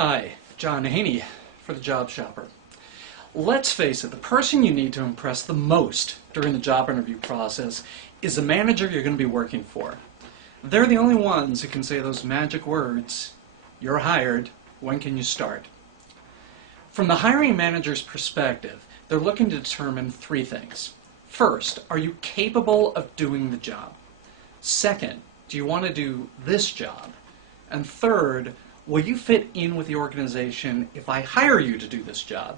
Hi, John Haney for The Job Shopper. Let's face it, the person you need to impress the most during the job interview process is the manager you're going to be working for. They're the only ones who can say those magic words, "You're hired, when can you start?" From the hiring manager's perspective, they're looking to determine three things. First, are you capable of doing the job? Second, do you want to do this job? And third, will you fit in with the organization if I hire you to do this job?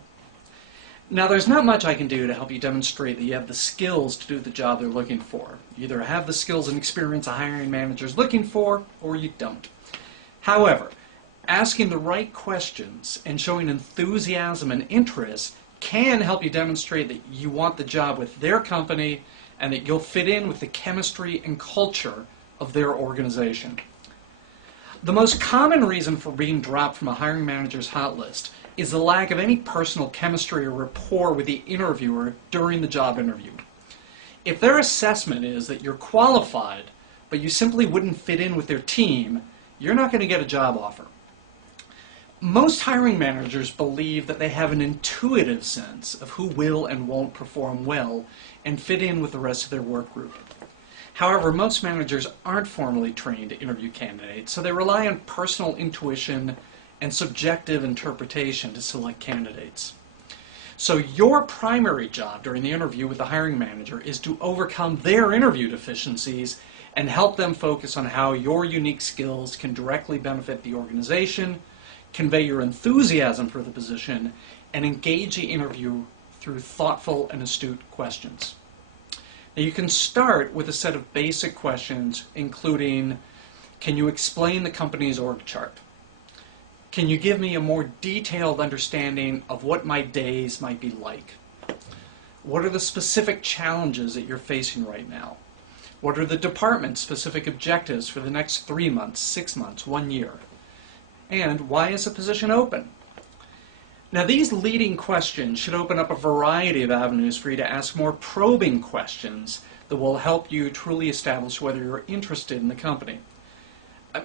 Now, there's not much I can do to help you demonstrate that you have the skills to do the job they're looking for. You either have the skills and experience a hiring manager is looking for, or you don't. However, asking the right questions and showing enthusiasm and interest can help you demonstrate that you want the job with their company and that you'll fit in with the chemistry and culture of their organization. The most common reason for being dropped from a hiring manager's hot list is the lack of any personal chemistry or rapport with the interviewer during the job interview. If their assessment is that you're qualified, but you simply wouldn't fit in with their team, you're not going to get a job offer. Most hiring managers believe that they have an intuitive sense of who will and won't perform well and fit in with the rest of their work group. However, most managers aren't formally trained to interview candidates, so they rely on personal intuition and subjective interpretation to select candidates. So your primary job during the interview with the hiring manager is to overcome their interview deficiencies and help them focus on how your unique skills can directly benefit the organization, convey your enthusiasm for the position, and engage the interview through thoughtful and astute questions. Now, you can start with a set of basic questions, including, can you explain the company's org chart? Can you give me a more detailed understanding of what my days might be like? What are the specific challenges that you're facing right now? What are the department's specific objectives for the next 3 months, 6 months, 1 year? And why is the position open? Now, these leading questions should open up a variety of avenues for you to ask more probing questions that will help you truly establish whether you're interested in the company.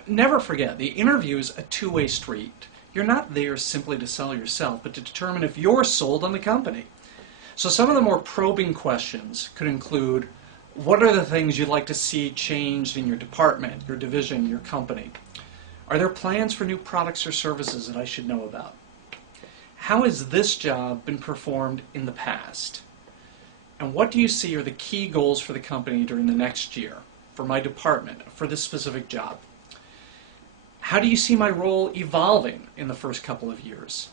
Never forget, the interview is a two-way street. You're not there simply to sell yourself, but to determine if you're sold on the company. So some of the more probing questions could include, what are the things you'd like to see changed in your department, your division, your company? Are there plans for new products or services that I should know about? How has this job been performed in the past? And what do you see are the key goals for the company during the next year, for my department, for this specific job? How do you see my role evolving in the first couple of years?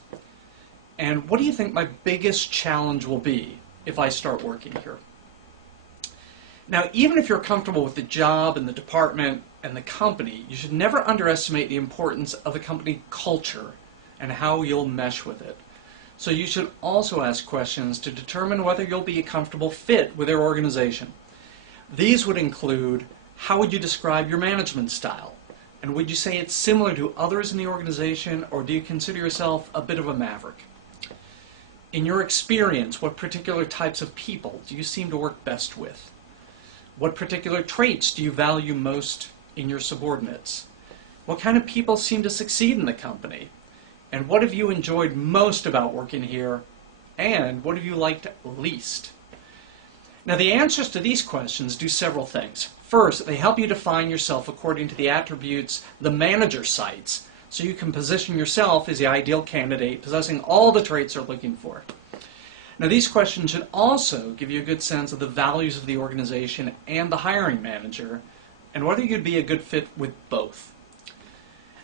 And what do you think my biggest challenge will be if I start working here? Now, even if you're comfortable with the job and the department and the company, you should never underestimate the importance of the company culture and how you'll mesh with it. So you should also ask questions to determine whether you'll be a comfortable fit with their organization. These would include, how would you describe your management style? And would you say it's similar to others in the organization, or do you consider yourself a bit of a maverick? In your experience, what particular types of people do you seem to work best with? What particular traits do you value most in your subordinates? What kind of people seem to succeed in the company? And what have you enjoyed most about working here? And what have you liked least? Now, the answers to these questions do several things. First, they help you define yourself according to the attributes the manager cites, so you can position yourself as the ideal candidate possessing all the traits they're looking for. Now, these questions should also give you a good sense of the values of the organization and the hiring manager, and whether you'd be a good fit with both.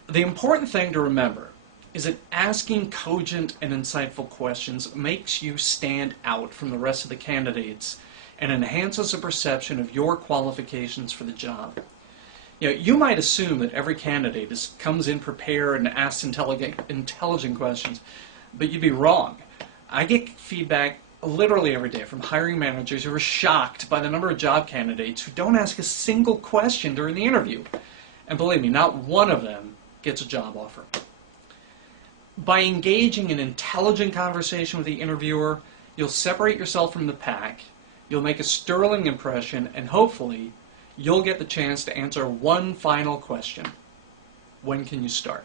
The important thing to remember is that asking cogent and insightful questions makes you stand out from the rest of the candidates and enhances the perception of your qualifications for the job. You might assume that every candidate comes in prepared and asks intelligent questions, but you'd be wrong. I get feedback literally every day from hiring managers who are shocked by the number of job candidates who don't ask a single question during the interview. And believe me, not one of them gets a job offer. By engaging in intelligent conversation with the interviewer, you'll separate yourself from the pack, you'll make a sterling impression, and hopefully you'll get the chance to answer one final question. When can you start?